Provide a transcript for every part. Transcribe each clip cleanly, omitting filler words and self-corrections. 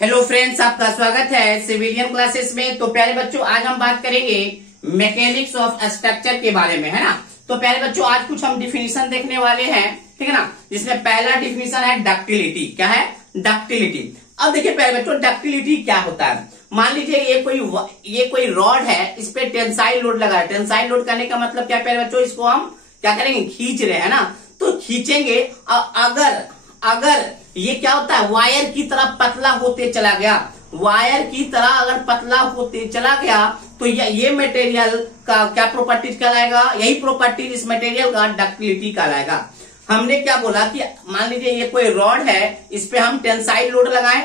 Hello friends, आपका स्वागत है सिविलियन क्लासेस में। तो प्यारे बच्चों, आज हम बात करेंगे मैकेनिक्स ऑफ स्ट्रक्चर के बारे में, है ना। तो प्यारे बच्चों, आज कुछ हम डिफिनीशन देखने वाले हैं, ठीक है ना। जिसमें पहला डिफिनीशन है डक्टिलिटी। क्या है? डक्टिलिटी। अब देखिए प्यारे बच्चों, डक्टिलिटी क्या होता है। मान लीजिए ये कोई रॉड है, इस पे टेंसाइल लोड लगा है। टेंसाइल लोड करने का मतलब क्या प्यारे बच्चों, इसको हम क्या करेंगे, खींच रहे हैं ना। तो खींचेंगे, अगर ये क्या होता है, वायर की तरह पतला होते चला गया, वायर की तरह अगर पतला होते चला गया तो ये मटेरियल का क्या प्रॉपर्टीज कहलाएगा, यही प्रॉपर्टीज इस मटेरियल का डक्टिलिटी कहलाएगा। हमने क्या बोला कि मान लीजिए ये कोई रॉड है, इस पे हम टेंसाइल लोड लगाएं।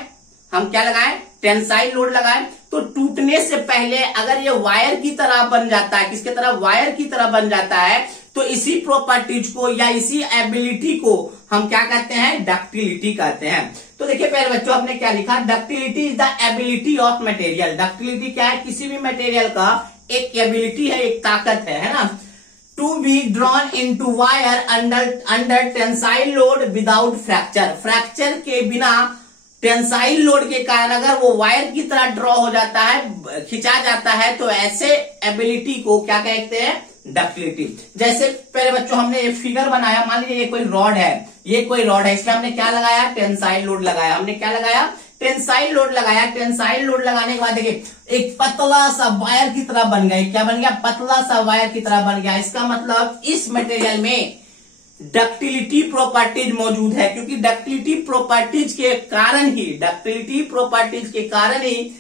हम क्या लगाएं? टेंसाइल लोड लगाएं। तो टूटने से पहले अगर ये वायर की तरह बन जाता है, किसके तरह? वायर की तरह बन जाता है, तो इसी प्रॉपर्टीज को या इसी एबिलिटी को हम क्या कहते हैं? डक्टिलिटी कहते हैं। तो देखिए प्यारे बच्चों, आपने क्या लिखा? Ductility is the ability of material. Ductility क्या है? किसी भी मटेरियल का एक एबिलिटी है, एक ताकत है ना। To be drawn into wire under tensile load without fracture. Fracture के बिना टेंसाइल लोड के कारण अगर वो वायर की तरह ड्रॉ हो जाता है, खिंचा जाता है, तो ऐसे एबिलिटी को क्या कहते हैं? डक्टिलिटी। जैसे पहले बच्चों हमने एक फिगर बनाया, मान लीजिए ये कोई रॉड है, इसमें हमने क्या लगाया? टेंसाइल लोड लगाया। हमने क्या लगाया? टेंसाइल लोड लगाया। टेंसाइल लोड लगाने के बाद देखिए एक पतला सा वायर की तरह बन गया। क्या बन गया? पतला सा वायर की तरह बन गया। इसका मतलब इस मटेरियल में डक्टिलिटी प्रॉपर्टीज मौजूद है, क्योंकि डक्टिलिटी प्रॉपर्टीज के कारण ही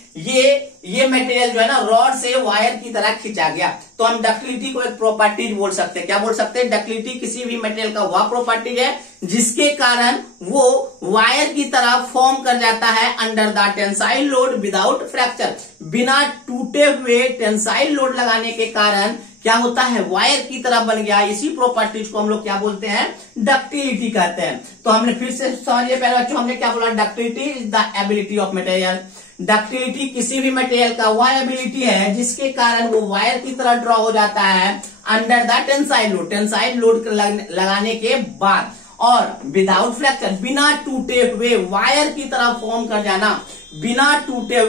ये मटेरियल जो है ना, रॉड से वायर की तरह खींचा गया। तो हम डक्टिलिटी को एक प्रॉपर्टीज बोल सकते हैं। क्या बोल सकते हैं? डक्टिलिटी किसी भी मटेरियल का वह प्रॉपर्टीज है जिसके कारण वो वायर की तरह फॉर्म कर जाता है under the tensile load without fracture. बिना टूटे हुए टेंसाइल लोड लगाने के कारण क्या होता है? वायर की तरह बन गया। इसी प्रॉपर्टीज को हम लोग क्या बोलते हैं? डक्टिलिटी कहते हैं। तो हमने फिर से समझिए पहले बच्चों, हमने क्या बोला? Ductility is the ability of material. Ductility किसी भी मटेरियल का वह एबिलिटी है जिसके कारण वो वायर की तरह ड्रॉ हो जाता है under the tensile load. Tensile load लगाने के बाद और विदाउट फ्रैक्चर, बिना टूटे हुए वायर की तरह फॉर्म कर जाना। बिना टूटे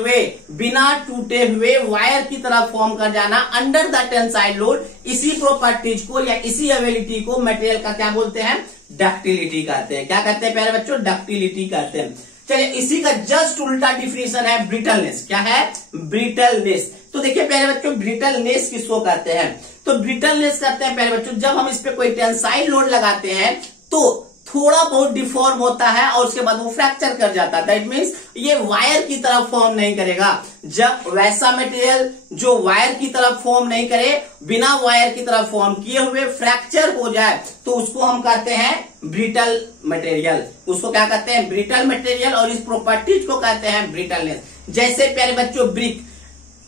हुए वायर की तरह फॉर्म कर जाना अंडर द टेंसाइल लोड। इसी प्रॉपर्टीज को या इसी एबिलिटी को मटेरियल का क्या बोलते हैं? डक्टिलिटी कहते हैं। क्या कहते हैं प्यारे बच्चों? डक्टिलिटी कहते हैं। चलिए, इसी का जस्ट उल्टा डिफिनीशन है ब्रिटलनेस। क्या है? ब्रिटलनेस। तो देखिए प्यारे बच्चों, ब्रिटलनेस किसको कहते हैं? तो ब्रिटलनेस कहते हैं प्यारे बच्चों, जब हम इस पे कोई टेंसाइल लोड लगाते हैं तो थोड़ा बहुत डिफॉर्म होता है और उसके बाद वो फ्रैक्चर कर जाता है। दैट मीन्स ये वायर की तरह फॉर्म नहीं करेगा। जब वैसा मटेरियल जो वायर की तरह फॉर्म नहीं करे, बिना वायर की तरह फॉर्म किए हुए फ्रैक्चर हो जाए, तो उसको हम कहते हैं ब्रिटल मटेरियल। उसको क्या कहते हैं? Brittle material. और इस प्रॉपर्टीज को कहते हैं ब्रिटलनेस। जैसे प्यारे बच्चों ब्रिक,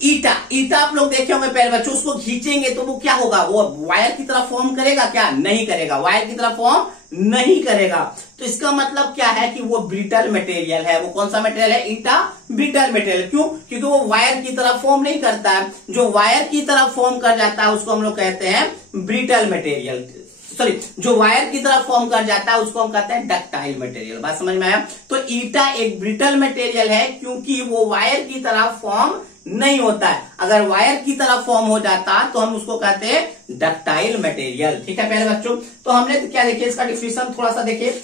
ईटा आप लोग देखे होंगे प्यारे बच्चों, उसको खींचेंगे तो वो क्या होगा? वो वायर की तरह फॉर्म करेगा? क्या नहीं करेगा? वायर की तरह फॉर्म नहीं करेगा। तो इसका मतलब क्या है कि वो ब्रिटल मटेरियल है। वो कौन सा मटेरियल है? ईटा ब्रिटल मटेरियल। क्यों? क्योंकि वो वायर की तरह फॉर्म नहीं करता है। जो वायर की तरह फॉर्म कर जाता है उसको हम लोग कहते हैं ब्रिटल मटेरियल। सॉरी, जो वायर की तरह फॉर्म कर जाता है उसको हम कहते हैं डक्टाइल मटेरियल। बात समझ में आया? तो ईटा एक ब्रिटल मटेरियल है क्योंकि वो वायर की तरह फॉर्म नहीं होता है। अगर वायर की तरह फॉर्म हो जाता तो हम उसको कहते हैं डक्टाइल मटेरियल। ठीक है प्यारे बच्चों, तो हमने तो क्या देखिए, इसका डिफिनीशन थोड़ा सा देखिए।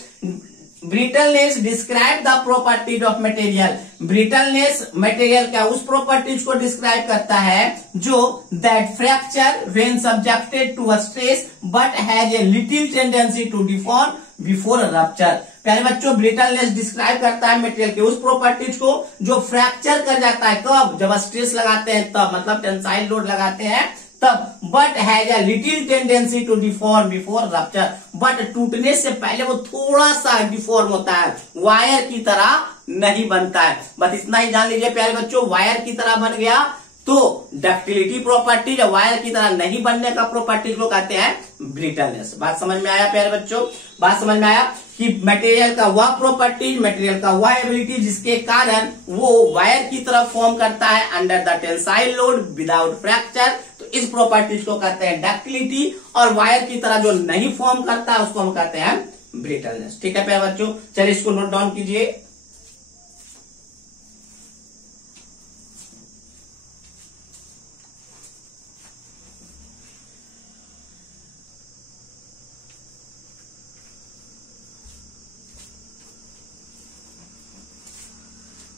Brittleness describe the properties of material. Brittleness material क्या? उस प्रॉपर्टीज को डिस्क्राइब करता है जो that fracture when subjected to a stress but has a little tendency to deform before rupture. पहले बच्चों, ब्रिटलनेस डिस्क्राइब करता है मटेरियल के उस प्रॉपर्टीज को जो फ्रैक्चर कर जाता है। कब? जब स्ट्रेस लगाते हैं तब, मतलब टेंसाइल लोड लगाते हैं तब। But has a little tendency to deform before rupture. But टूटने से पहले वो थोड़ा सा डिफॉर्म होता है, वायर की तरह नहीं बनता है। बस इतना ही जान लीजिए प्यारे बच्चों, वायर की तरह बन गया तो डक्टिलिटी प्रॉपर्टीज, वायर की तरह नहीं बनने का प्रॉपर्टीज को कहते हैं ब्रिटलनेस। बात समझ में आया प्यारे बच्चों? बात समझ में आया कि मटेरियल का वह प्रॉपर्टीज, मटेरियल का वह एबिलिटी जिसके कारण वो वायर की तरह फॉर्म करता है under the tensile load without fracture. तो इस प्रॉपर्टीज को कहते हैं डक्टिलिटी। और वायर की तरह जो नहीं फॉर्म करता उसको हम कहते हैं ब्रिटलनेस। ठीक है प्यारे बच्चों, चलिए इसको नोट डाउन कीजिए।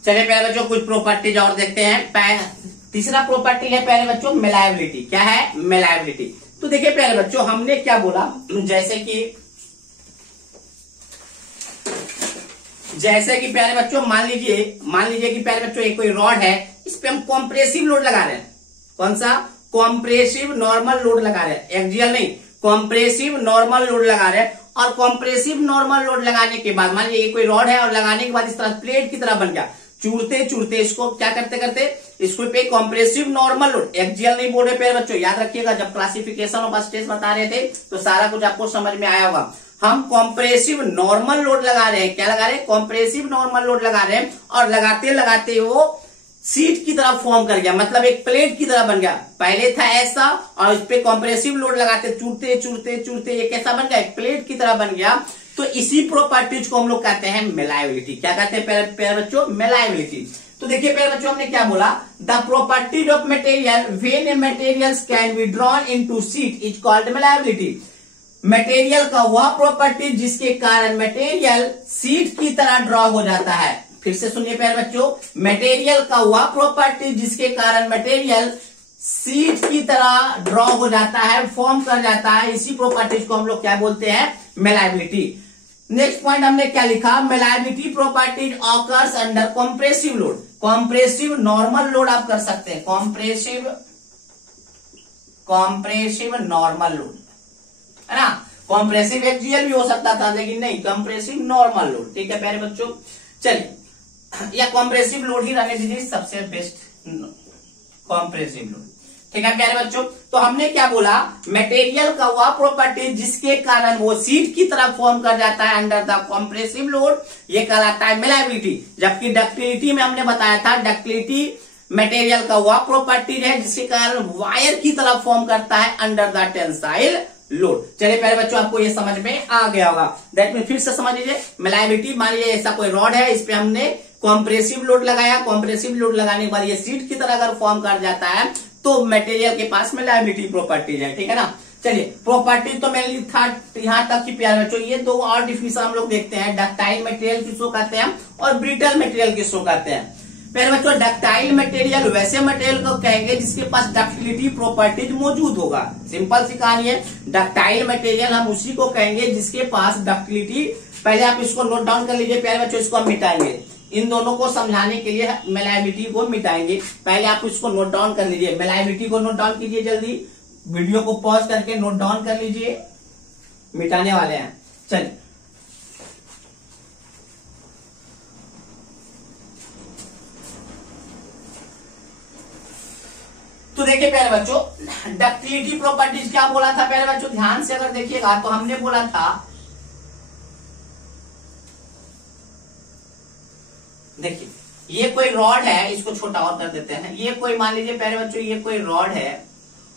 चलिए प्यारे बच्चों कुछ प्रॉपर्टीज और देखते हैं। तीसरा प्रॉपर्टी है प्यारे बच्चों मेलायबिलिटी। क्या है? मेलायबिलिटी। तो देखिए प्यारे बच्चों हमने क्या बोला, जैसे कि प्यारे बच्चों मान लीजिए कि प्यारे बच्चों एक कोई रॉड है, इस पे हम कॉम्प्रेसिव लोड लगा रहे हैं। कौन सा? कॉम्प्रेसिव नॉर्मल लोड लगा रहे हैं, एक्सियल नहीं, कॉम्प्रेसिव नॉर्मल लोड लगा रहे हैं। और कॉम्प्रेसिव नॉर्मल लोड लगाने के बाद मान लीजिए कोई रॉड है और लगाने के बाद इस तरह प्लेट की तरह बन गया, चूड़ते इसको क्या करते इसको पे कॉम्प्रेसिव नॉर्मल लोड, एक्सियल नहीं बोल रहे प्यारे बच्चों, याद रखिएगा। जब क्लासिफिकेशन ऑफ स्ट्रेस बता रहे थे तो सारा कुछ आपको समझ में आया होगा। हम कॉम्प्रेसिव नॉर्मल लोड लगा रहे हैं। क्या लगा रहे हैं? कॉम्प्रेसिव नॉर्मल लोड लगा रहे हैं। और लगाते वो सीट की तरह फॉर्म कर गया, मतलब एक प्लेट की तरह बन गया। पहले था ऐसा और इस पे कॉम्प्रेसिव लोड लगाते चूड़ते ये कैसा बन गया? एक प्लेट की तरह बन गया। तो इसी प्रॉपर्टीज को हम लोग कहते हैं मेलायबिलिटी। क्या कहते हैं प्यारे बच्चों? मेलायबिलिटी। तो देखिए प्यारे बच्चों हमने क्या बोला, the properties of material when a materials can be drawn into sheet is called malleability. Material का वह प्रॉपर्टी जिसके कारण मटेरियल सीट की तरह ड्रॉ हो जाता है। फिर से सुनिए प्यारे बच्चों, मटेरियल का वह प्रॉपर्टी जिसके कारण मटेरियल सीट की तरह ड्रॉ हो जाता है, फॉर्म कर जाता है, इसी प्रॉपर्टीज को हम लोग क्या बोलते हैं? मेलायबिलिटी। नेक्स्ट पॉइंट हमने क्या लिखा, malleability properties occurs under compressive load. Compressive normal load आप कर सकते हैं, कॉम्प्रेसिव नॉर्मल लोड है ना। कॉम्प्रेसिव एक्सियल भी हो सकता था लेकिन नहीं, कॉम्प्रेसिव नॉर्मल लोड। ठीक है प्यारे बच्चों, चलिए या कॉम्प्रेसिव लोड ही रहने दीजिए, सबसे बेस्ट कॉम्प्रेसिव लोड। ठीक है प्यारे बच्चों, तो हमने क्या बोला, मटेरियल का वह प्रॉपर्टी जिसके कारण वो सीट की तरह फॉर्म कर जाता है अंडर द कॉम्प्रेसिव लोड, ये कहलाता है मेलायबिलिटी। जबकि डक्टिलिटी में हमने बताया था, डक्टिलिटी मटेरियल का वह प्रॉपर्टी है जिसके कारण वायर की तरह फॉर्म करता है अंडर द टेंसाइल लोड। चलिए प्यारे बच्चों आपको ये समझ में आ गया होगा। दैट मीन फिर से समझ लीजिए, मेलायबिलिटी मान लीजिए ऐसा कोई रॉड है, इस पे हमने कॉम्प्रेसिव लोड लगाया, कॉम्प्रेसिव लोड लगाने के बाद ये सीट की तरह अगर फॉर्म कर जाता है तो मटेरियल के पास मेलायबिलिटी प्रॉपर्टीज है। ठीक है ना। चलिए प्रॉपर्टी तो मैंने लिखा यहां तक कि प्यारे बच्चों ये दो और डिफिनेशन हम लोग देखते हैं, डक्टाइल मटेरियल किसको कहते हैं और ब्रिटल मटेरियल किसको कहते हैं। प्यारे बच्चों डक्टाइल मटेरियल वैसे मटेरियल को कहेंगे जिसके पास डक्टिलिटी प्रॉपर्टीज मौजूद होगा। सिंपल सी कहानी है, डक्टाइल मटेरियल हम उसी को कहेंगे जिसके पास डक्टिलिटी, पहले आप इसको नोट डाउन कर लीजिए प्यारे बच्चों, इसको हम मिटाएंगे, इन दोनों को समझाने के लिए मेलायबिलिटी को मिटाएंगे। पहले आप इसको नोट डाउन कर लीजिए, मेलायबिलिटी को नोट डाउन कीजिए, जल्दी वीडियो को पॉज करके नोट डाउन कर लीजिए, मिटाने वाले हैं। चलिए तो देखिए प्यारे बच्चों डक्टिलिटी प्रॉपर्टीज क्या बोला था प्यारे बच्चों, ध्यान से अगर देखिएगा तो हमने बोला था, देखिए ये कोई रॉड है, इसको छोटा और कर देते हैं, ये कोई मान लीजिए प्यारे बच्चों ये कोई रॉड है,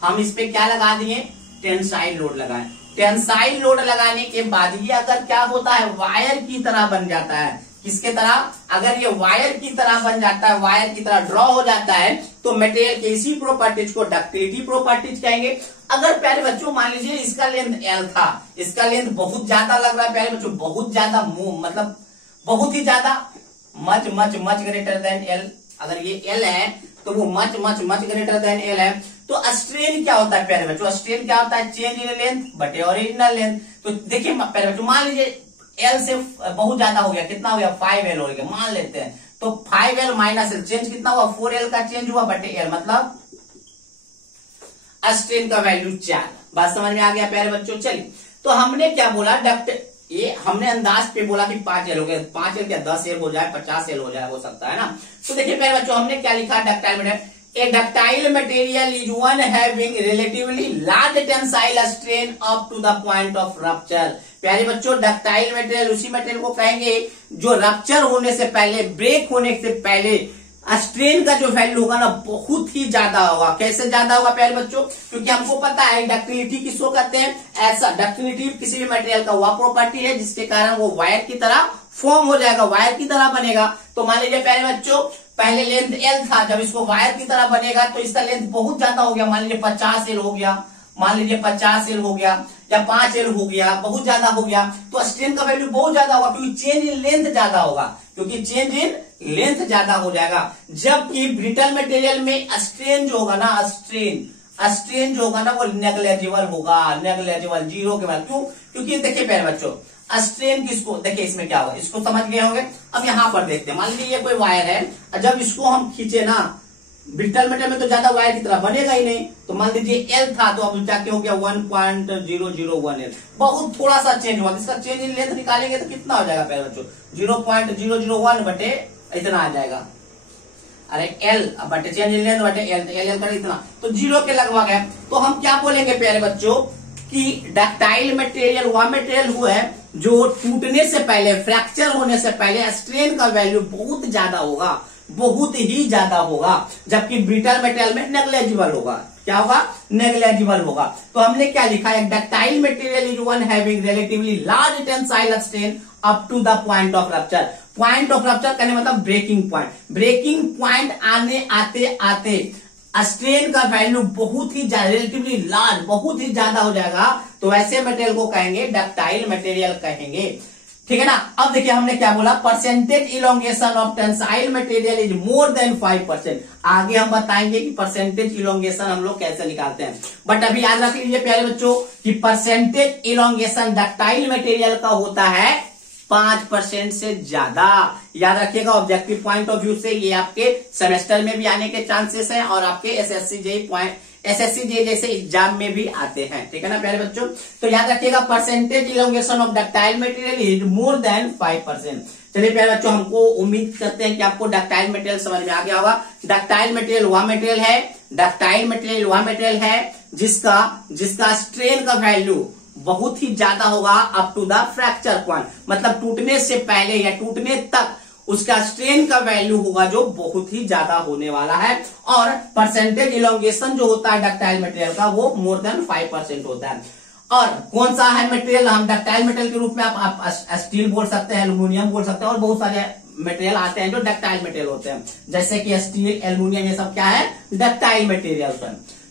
हम इस पे क्या लगा दिए, टेंसाइल लोड लगाए। टेंसाइल लोड लगाने के बाद ये अगर क्या होता है, वायर की तरह बन जाता है। किसके तरह? अगर ये वायर की तरह बन जाता है, वायर की तरह ड्रॉ हो जाता है, तो मटेरियल के इसी प्रॉपर्टीज को डक्टिलिटी प्रॉपर्टीज कहेंगे। अगर प्यारे बच्चों मान लीजिए इसका लेंथ L था, इसका लेंथ बहुत ज्यादा लग रहा है प्यारे बच्चों, बहुत ज्यादा, मतलब बहुत ही ज्यादा, मच ग्रेटर देन L। अगर ये L है तो वो मच ग्रेटर देन L है। तो स्ट्रेन क्या होता है प्यारे बच्चों, स्ट्रेन क्या होता है, चेंज इन लेंथ बटे ओरिजिनल लेंथ। तो देखिए प्यारे बच्चों मान लीजिए L से बहुत ज्यादा हो गया, कितना हो गया, 5L हो गया मान लेते हैं, तो 5L माइनस L चेंज कितना हुआ, 4L का चेंज हुआ बटे L, मतलब स्ट्रेन का वैल्यू 4। बात समझ में आ गया प्यारे बच्चों। चलिए तो हमने क्या बोला, ये हमने अंदाज पे बोला कि 5L हो गया, 5L क्या 10L हो जाए, 50L हो जाए, हो सकता है ना। तो देखिए प्यारे बच्चों हमने क्या लिखा, ductile material, a ductile material is one having relatively large tensile strain up to the point of rupture. प्यारे बच्चों डक्टाइल मटेरियल उसी मटेरियल को कहेंगे जो रप्चर होने से पहले, ब्रेक होने से पहले स्ट्रेन का जो वैल्यू होगा ना बहुत ही ज्यादा होगा। कैसे ज्यादा होगा प्यारे बच्चों, क्योंकि हमको पता है डक्टिलिटी किसको कहते हैं, ऐसा डक्टिलिटी किसी भी मटेरियल का वह प्रॉपर्टी है जिसके कारण वो वायर की तरह फॉर्म हो जाएगा, वायर की तरह बनेगा। तो मान लीजिए प्यारे बच्चों पहले लेंथ L था, जब इसको वायर की तरह बनेगा तो इसका लेंथ बहुत ज्यादा हो गया, मान लीजिए 50L हो गया, मान लीजिए 50L हो गया या 5L हो गया, बहुत ज्यादा हो गया, तो स्ट्रेन का वैल्यू बहुत ज्यादा होगा क्योंकि चेंज इन लेंथ ज्यादा होगा, क्योंकि चेंज इन लेंथ ज्यादा हो जाएगा। जबकि ब्रिटल मटेरियल में स्ट्रेन जो होगा ना, स्ट्रेन जो होगा ना वो नेग्लेजिबल होगा, नेग्लेजिबल, जीरो के बाद। क्यों? क्योंकि देखिए प्यारे बच्चों, स्ट्रेन किसको, देखिए इसमें क्या होगा, इसको समझ गए होंगे। अब यहां पर देखते हैं, मान लीजिए ये कोई वायर है, जब इसको हम खींचे ना, ब्रिटल मेटल में तो ज्यादा वायर की तरह बनेगा ही नहीं, तो मान लीजिए एल था, तो अब जाके हो गया 1.001 एल, बहुत थोड़ा सा चेंज हुआ। इसका चेंज इन लेंथ निकालेंगे तो कितना हो जाएगा प्यारे बच्चों, 0.001 बटे इतना आ जाएगा। अरे एल बटे चेंज इन लेंथ बटे एल, एल कर इतना, तो 0 के लगभग है। तो हम क्या बोलेंगे प्यारे बच्चों कि डक्टाइल मटेरियल वह मटेरियल हुआ है जो टूटने से पहले, फ्रैक्चर होने से पहले स्ट्रेन का वैल्यू बहुत ज्यादा होगा, बहुत ही ज्यादा होगा। जबकि ब्रिटल मटेरियल में नेग्लेजिबल होगा। क्या होगा? नेग्लेजिबल होगा। तो हमने क्या लिखा है, ductile material is one having relatively large tensile strain up to the point of rupture. Point of rupture कहने मतलब ब्रेकिंग पॉइंट। ब्रेकिंग पॉइंट आने आते आते स्ट्रेन का वैल्यू बहुत ही ज्यादा, रिलेटिवली लार्ज, बहुत ही ज्यादा हो जाएगा, तो ऐसे मटेरियल को कहेंगे डक्टाइल मटेरियल कहेंगे। ठीक है ना। अब देखिए हमने क्या बोला, percentage elongation of tensile material is more than 5%। आगे हम बताएंगे कि परसेंटेज इलोंगेशन हम लोग कैसे निकालते हैं, बट अभी याद रख लीजिए प्यारे बच्चों कि परसेंटेज इलोंगेशन डक्टाइल मटेरियल का होता है 5% से ज्यादा। याद रखिएगा, ऑब्जेक्टिव पॉइंट ऑफ व्यू से ये आपके सेमेस्टर में भी आने के चांसेस हैं और आपके एसएससी जे जैसे एग्जाम में भी आते हैं। ठीक है ना प्यारे बच्चों। तो याद रखिएगा percentage elongation of ductile material is more than 5%। चलिए प्यारे बच्चों, हमको उम्मीद करते हैं कि आपको डक्टाइल मटेरियल समझ में आ गया होगा। डक्टाइल मटेरियल वह मटेरियल है, डक्टाइल मटेरियल वह मटेरियल है जिसका स्ट्रेन का वैल्यू बहुत ही ज्यादा होगा up to the fracture point, मतलब टूटने से पहले या टूटने तक उसका स्ट्रेन का वैल्यू होगा जो बहुत ही ज्यादा होने वाला है। और परसेंटेज इलोंगेशन जो होता है डक्टाइल मटेरियल का वो मोर देन 5% होता है। और कौन सा है मटेरियल, हम डक्टाइल मटेरियल के रूप में आप स्टील बोल सकते हैं, एल्यूमिनियम बोल सकते हैं, और बहुत सारे मटेरियल आते हैं जो डक्टाइल मटेरियल होते हैं, जैसे कि स्टील, एल्यूमिनियम, ये सब क्या है, डक्टाइल मटेरियल।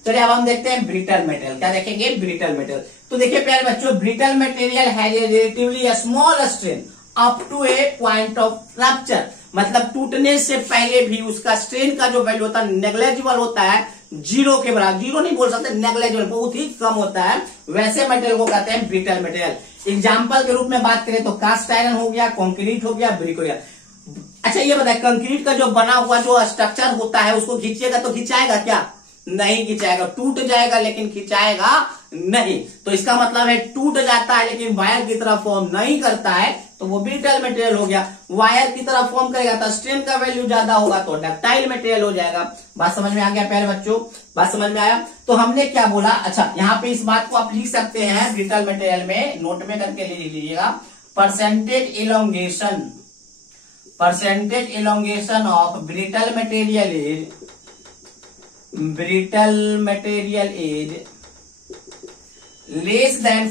चलिए अब हम देखते हैं ब्रिटल मटेरियल। क्या देखेंगे? Brittle material. तो देखिए प्यारे बच्चों, brittle material has a relatively small strain up to a point of rupture, मतलब टूटने से पहले भी उसका स्ट्रेन का जो वैल्यू होता है नेग्लेजिबल होता है, 0 के बराबर, 0 नहीं बोल सकते, नेग्लेजिबल, बहुत ही कम होता है, वैसे मटेरियल को कहते हैं ब्रिटल मटेरियल। एग्जाम्पल के रूप में बात करें तो कास्ट आयरन हो गया, कंक्रीट हो गया, ब्रिक हो गया। अच्छा ये बताए, कंक्रीट का जो बना हुआ जो स्ट्रक्चर होता है उसको खींचिएगा तो खिंचाएगा क्या? नहीं खिंचाएगा, टूट जाएगा लेकिन खिंचाएगा नहीं। तो इसका मतलब है टूट जाता है लेकिन वायर की तरह फॉर्म नहीं करता है, तो वो ब्रिटल मटेरियल हो गया। वायर की तरह फॉर्म करेगा तो स्ट्रेन का वैल्यू ज्यादा होगा तो डक्टाइल मटेरियल हो जाएगा। बात समझ में आ गया प्यारे बच्चों? बात समझ में आया? तो हमने क्या बोला, अच्छा यहाँ पे इस बात को आप लिख सकते हैं ब्रिटल मटेरियल में, नोट में करके लिख लीजिएगा, percentage elongation of brittle material is less than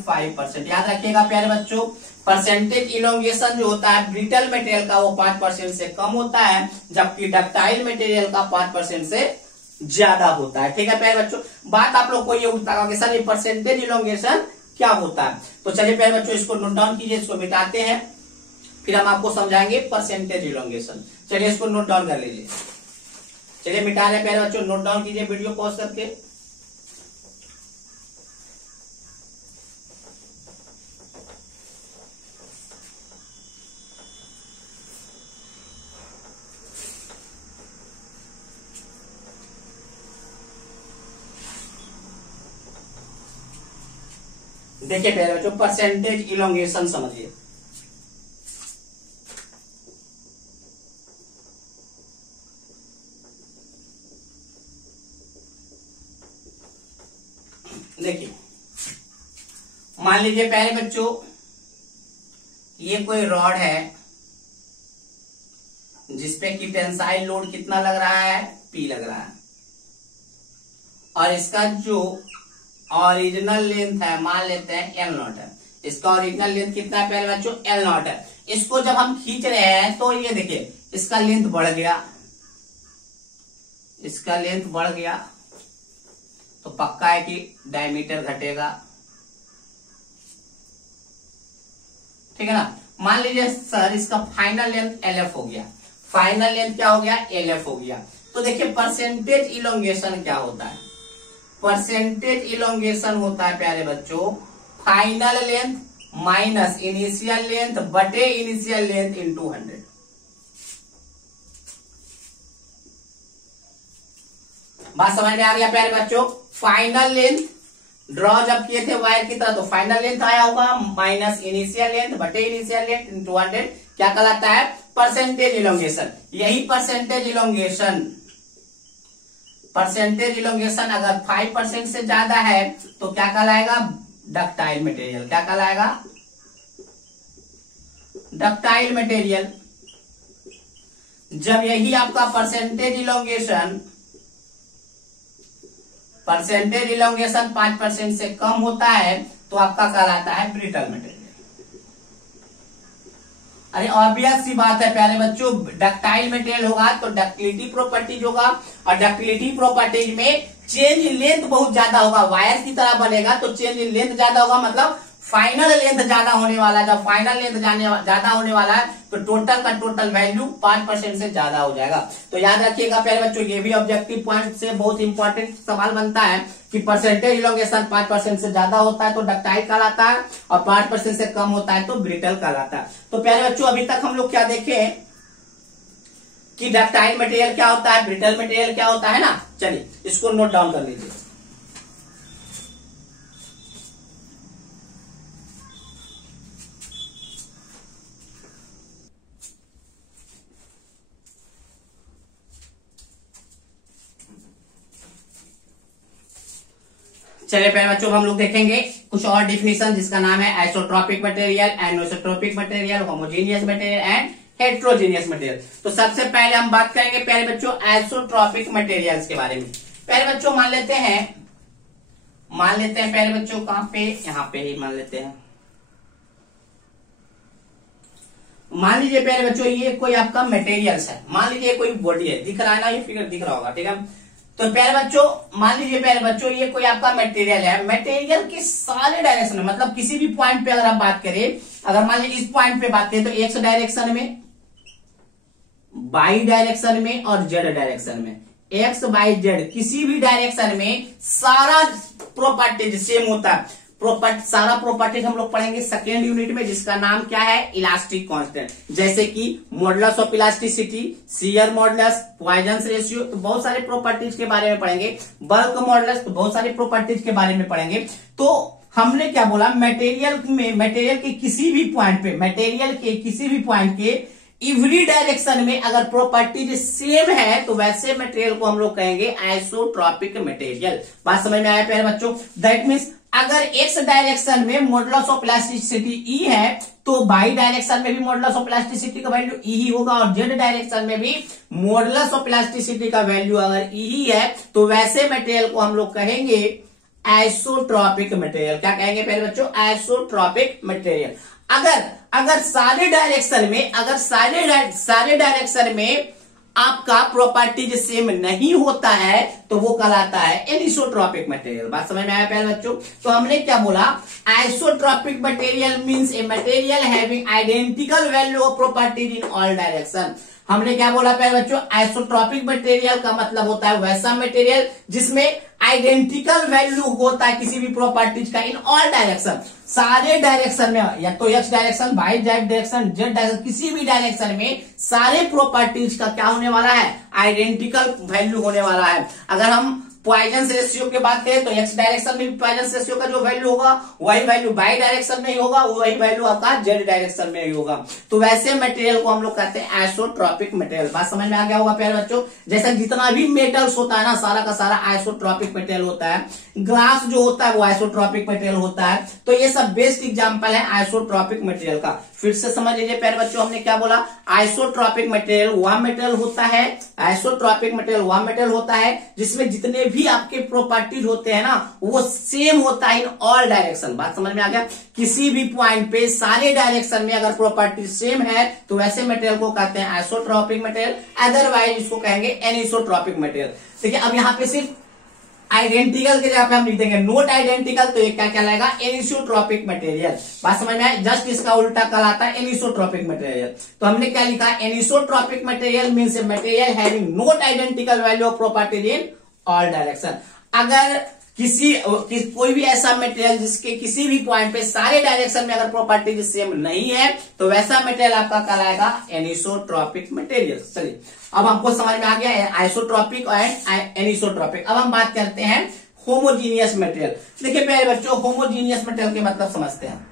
5%। याद रखिएगा प्यारे बच्चों, परसेंटेज इलोंगेशन जो होता है ब्रिटल मटेरियल का वो 5% से कम होता है, जबकि डक्टाइल मटेरियल का 5% से ज्यादा होता है। ठीक है प्यारे बच्चों। बात आप लोग को ये उठता है कि सर ये परसेंटेज इलोंगेशन क्या होता है, तो चलिए प्यारे बच्चों इसको नोट डाउन कीजिए, इसको मिटाते हैं, फिर हम आपको समझाएंगे परसेंटेज इलोंगेशन। चलिए इसको नोट डाउन कर लीजिए। चलिए मिटा रहे प्यारे बच्चों, नोट डाउन कीजिए वीडियो पॉज करके। देखिए प्यारे बच्चों, परसेंटेज इलोंगेशन समझिए। देखिए मान लीजिए प्यारे बच्चों ये कोई रॉड है जिसपे की टेंसाइल लोड कितना लग रहा है, P लग रहा है, और इसका जो ओरिजिनल लेंथ है मान लेते हैं L0 है। इसका ओरिजिनल लेंथ कितना है प्यारे बच्चों, L0 है। इसको जब हम खींच रहे हैं तो ये देखिए इसका लेंथ बढ़ गया, इसका लेंथ बढ़ गया तो पक्का है कि डायमीटर घटेगा। ठीक है ना। मान लीजिए सर इसका फाइनल लेंथ LF हो गया, फाइनल लेंथ क्या हो गया, LF हो गया। तो देखिए परसेंटेज इलोंगेशन क्या होता है, परसेंटेज इलोंगेशन होता है प्यारे बच्चों final length minus initial length बटे इनिशियल लेंथ इंटू 100। बात समझ में आ गया प्यारे बच्चों। फाइनल लेंथ ड्रॉ जब किए थे वायर की तरह तो फाइनल लेंथ आया होगा माइनस इनिशियल लेंथ बटे इनिशियल लेंथ इंटू 100 क्या कहलाता है, परसेंटेज इलोंगेशन। यही परसेंटेज इलोंगेशन, परसेंटेज इलोंगेशन अगर 5% से ज्यादा है तो क्या कहलाएगा, डक्टाइल मटेरियल। क्या कहलाएगा, डक्टाइल मटेरियल। जब यही आपका परसेंटेज इलोंगेशन 5% से कम होता है तो आपका कहलाता है ब्रिटल मटेरियल। अरे ऑब्वियस सी बात है प्यारे बच्चों, डक्टाइल मटेरियल होगा तो डक्टिलिटी प्रॉपर्टीज होगा, और डक्टिलिटी प्रॉपर्टीज में चेंज इन लेंथ बहुत ज्यादा होगा, वायर की तरह बनेगा तो चेंज इन लेंथ ज्यादा होगा, मतलब फाइनल लेंथ ज्यादा होने वाला है। जब फाइनल लेंथ ज्यादा होने वाला है तो टोटल का टोटल वैल्यू 5% से ज्यादा हो जाएगा। तो याद रखिएगा प्यारे बच्चों, ये भी ऑब्जेक्टिव पॉइंट से बहुत इंपॉर्टेंट सवाल बनता है कि परसेंटेज इलोंगेशन 5% से ज्यादा होता है तो डक्टाइल कहलाता है, और 5% से कम होता है तो ब्रिटल कहलाता है। तो प्यारे बच्चों अभी तक हम लोग क्या देखे कि डक्टाइल मटेरियल क्या होता है, ब्रिटल मटेरियल क्या होता है ना। चलिए इसको नोट डाउन कर लीजिए। चलिए प्यारे बच्चों हम लोग देखेंगे कुछ और डिफिनेशन जिसका नाम है isotropic material, anisotropic material, homogeneous material and heterogeneous material. तो सबसे पहले हम बात करेंगे प्यारे बच्चों आइसोट्रोपिक मटेरियल्स के बारे में। प्यारे बच्चों मान लेते हैं प्यारे बच्चों कहां पे, यहाँ पे ही मान लेते हैं। मान लीजिए प्यारे बच्चों ये कोई आपका मटेरियल्स है, मान लीजिए कोई बॉडी है, दिख रहा है ना, ये फिगर दिख रहा होगा, ठीक है। तो प्यारे बच्चों मान लीजिए प्यारे बच्चों ये कोई आपका मटेरियल है, मटेरियल के सारे डायरेक्शन में, मतलब किसी भी पॉइंट पे अगर आप बात करें, अगर मान लीजिए इस पॉइंट पे बात करें तो एक्स डायरेक्शन में, वाई डायरेक्शन में और जेड डायरेक्शन में, एक्स वाई जेड किसी भी डायरेक्शन में सारा प्रॉपर्टीज सेम होता है। सारा प्रॉपर्टीज हम लोग पढ़ेंगे सेकेंड यूनिट में जिसका नाम क्या है, इलास्टिक कांस्टेंट, जैसे कि modulus of elasticity, shear modulus, Poisson ratio, तो बहुत सारे प्रॉपर्टीज के बारे में पढ़ेंगे, बल्क मॉडुलस, तो बहुत सारे प्रॉपर्टीज के बारे में पढ़ेंगे। तो हमने क्या बोला, मटेरियल के किसी भी पॉइंट पे एवरी डायरेक्शन में अगर प्रॉपर्टीज सेम है तो वैसे मटेरियल को हम लोग कहेंगे आइसोट्रोपिक मटेरियल। बात समझ में आया प्यारे बच्चों। दैट मीन्स अगर एक्स डायरेक्शन में मॉडुलस ऑफ इलास्टिसिटी ई है तो वाई डायरेक्शन में भी मॉडुलस ऑफ इलास्टिसिटी का वैल्यू ई ही होगा, और जेड डायरेक्शन में भी मॉडुलस ऑफ इलास्टिसिटी का वैल्यू अगर ई ही है तो वैसे मटेरियल को हम लोग कहेंगे आइसोट्रोपिक मटेरियल। क्या कहेंगे प्यारे बच्चों, आइसोट्रोपिक मटेरियल। अगर सारे डायरेक्शन में आपका प्रॉपर्टीज सेम नहीं होता है तो वो कहलाता है एनिसोट्रोपिक मटेरियल। बात समझ में आया प्यारे बच्चों। तो हमने क्या बोला, isotropic material means a material having identical value of properties in all direction. हमने क्या बोला प्यारे बच्चों, आइसोट्रोपिक मटेरियल का मतलब होता है वैसा मटेरियल जिसमें आइडेंटिकल वैल्यू होता है किसी भी प्रॉपर्टीज का इन ऑल डायरेक्शन, सारे डायरेक्शन में, या तो X direction, Y direction, Z direction, किसी भी डायरेक्शन में सारे प्रॉपर्टीज का क्या होने वाला है, आइडेंटिकल वैल्यू होने वाला है। अगर हम पॉइजन रेशियो की बात करें तो एक्स डायरेक्शन में भी पॉइजन रेशियो का जो वैल्यू होगा वही वैल्यू वाई डायरेक्शन में ही होगा, वही वैल्यू आपका जेड डायरेक्शन में ही होगा। तो वैसे मटेरियल को हम लोग कहते हैं आइसोट्रोपिक मटेरियल। बात समझ में आ गया होगा प्यारे बच्चों। जैसे जितना भी मेटल्स होता है ना, सारा का सारा आइसोट्रोपिक मटेरियल होता है। ग्लास जो होता है वो आइसोट्रोपिक मटेरियल होता है। तो ये सब बेस्ट एग्जाम्पल है आइसोट्रोपिक मटेरियल का। फिर से समझ लीजिए प्यारे बच्चों, हमने क्या बोला, आइसोट्रोपिक मटेरियल वह मटेरियल होता है, आइसोट्रोपिक मटेरियल वह मटेरियल होता है जिसमें जितने भी आपके प्रॉपर्टीज होते हैं ना वो सेम होता है इन ऑल डायरेक्शन। बात समझ में आ गया। किसी भी पॉइंट पे सारे डायरेक्शन में अगर प्रॉपर्टीज सेम है तो वैसे मटेरियल को कहते हैं आइसोट्रोपिक मटेरियल, अदरवाइज इसको कहेंगे एनिसोट्रोपिक मटेरियल। देखिए अब यहाँ पे सिर्फ आइडेंटिकल के जगह पे हम लिख देंगे नोट आइडेंटिकल, तो ये क्या कहलाएगा, एनिसोट्रॉपिक मटेरियल। बात समझ में आए, जस्ट इसका उल्टा कहलाता है एनिसोट्रॉपिक मटेरियल। तो हमने क्या लिखा, anisotropic material means a material having note identical value of properties in all direction. अगर कोई भी ऐसा मटेरियल जिसके किसी भी पॉइंट पे सारे डायरेक्शन में अगर प्रॉपर्टीज सेम नहीं है, तो वैसा मटेरियल आपका कहलाएगा एनिसोट्रॉपिक मटेरियल। चलिए अब हमको समझ में आ गया आइसोट्रॉपिक एंड एनिसोट्रॉपिक। अब हम बात करते हैं होमोजीनियस मटेरियल। देखिए प्यारे बच्चों, होमोजीनियस मटेरियल के मतलब समझते हैं।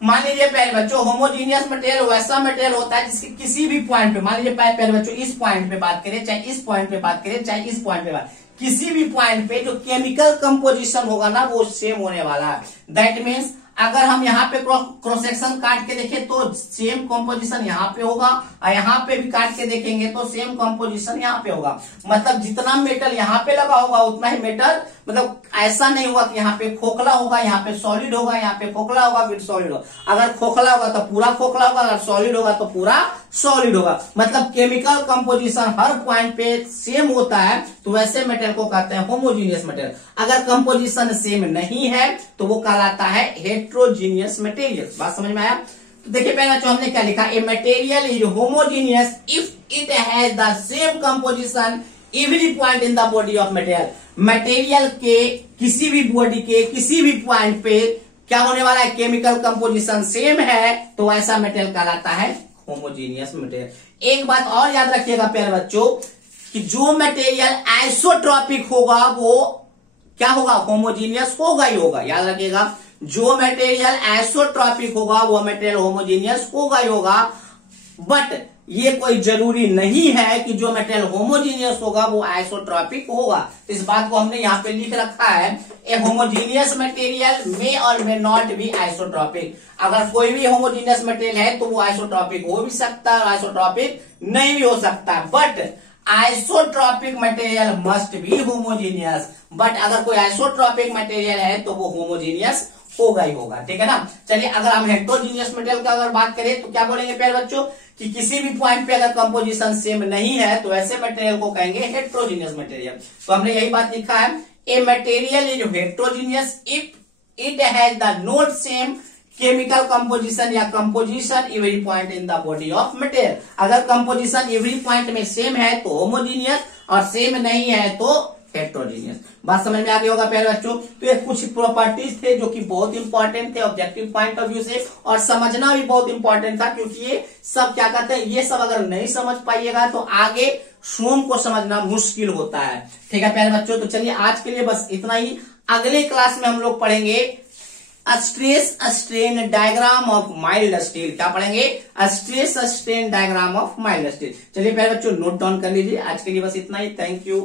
मान लीजिए प्यारे बच्चों, होमोजीनियस मटेरियल वैसा मटेरियल होता है जिसके किसी भी पॉइंट पे, मान लीजिए प्यारे बच्चों इस पॉइंट पे बात करें, चाहे इस पॉइंट पे बात करें, चाहे इस पॉइंट पे बात, किसी भी पॉइंट पे जो केमिकल कंपोजिशन होगा ना वो सेम होने वाला है। दैट मीन्स अगर हम यहाँ पे क्रॉस सेक्शन काट के देखें तो सेम कंपोजिशन यहाँ पे होगा, और यहाँ पे भी काट के देखेंगे तो सेम कंपोजिशन यहाँ पे होगा। मतलब जितना मेटल यहाँ पे लगा होगा उतना ही मेटल, मतलब ऐसा नहीं होगा कि यहाँ पे खोखला होगा, यहाँ पे सॉलिड होगा, यहाँ पे खोखला होगा फिर सॉलिड होगा। अगर खोखला होगा तो पूरा खोखला होगा, अगर सॉलिड होगा तो पूरा सॉलिड होगा। मतलब केमिकल कंपोजिशन हर पॉइंट पे सेम होता है, तो वैसे मटेरियल को कहते हैं होमोजीनियस मटेरियल। अगर कंपोजिशन सेम नहीं है तो वो कहलाता है हेट्रोजीनियस मटेरियल। बात समझ में आया? तो देखिए पहला जो हमने क्या लिखा, ए material is homogeneous if it has the same composition every point in the body of material. Material के किसी भी बॉडी के किसी भी पॉइंट पे क्या होने वाला है, केमिकल कंपोजिशन सेम है, तो ऐसा मटेरियल कहलाता है होमोजीनियस मटेरियल। एक बात और याद रखिएगा प्यारे बच्चों कि जो मटेरियल आइसोट्रॉपिक होगा वो क्या होगा, होमोजीनियस होगा ही होगा। याद रखिएगा, जो मटेरियल आइसोट्रॉपिक होगा वो मटेरियल होमोजीनियस होगा ही होगा। बट ये कोई जरूरी नहीं है कि जो मटेरियल होमोजीनियस होगा वो आइसोट्रॉपिक होगा। इस बात को हमने यहाँ पे लिख रखा है, ए होमोजीनियस मटेरियल मे और मे नॉट बी आइसोट्रॉपिक। अगर कोई भी होमोजीनियस मटेरियल है तो वो आइसोट्रॉपिक हो भी सकता है, आइसोट्रॉपिक नहीं भी हो सकता। But isotropic material must be homogeneous. But अगर कोई आइसोट्रॉपिक मटेरियल है तो वो होमोजीनियस होगा ही होगा। ठीक है ना। चलिए अगर हम हेट्रोजीनियस मटेरियल का अगर बात करें तो क्या बोलेंगे प्यारे बच्चों कि किसी भी पॉइंट पे अगर कंपोजिशन सेम नहीं है तो ऐसे मटेरियल को कहेंगे हेट्रोजीनियस मटेरियल। तो हमने यही बात लिखा है, a material is heterogeneous if it has the not same chemical composition या composition every point in the body of material. अगर कंपोजिशन एवरी पॉइंट में सेम है तो होमोजीनियस, और सेम नहीं है तो हेट्रोजीनियस। बात समझ में आ गया होगा प्यारे बच्चों। तो ये कुछ प्रॉपर्टीज थे जो कि बहुत इंपॉर्टेंट थे ऑब्जेक्टिव पॉइंट ऑफ व्यू से, और समझना भी बहुत इंपॉर्टेंट था, क्योंकि ये सब क्या कहते हैं, ये सब अगर नहीं समझ पाइएगा तो आगे स्वयं को समझना मुश्किल होता है। ठीक है प्यारे बच्चों, तो चलिए आज के लिए बस इतना ही। अगले क्लास में हम लोग पढ़ेंगे stress strain diagram of mild steel. क्या पढ़ेंगे, stress strain diagram of mild steel. चलिए प्यारे बच्चों नोट डाउन कर लीजिए। आज के लिए बस इतना ही। Thank you.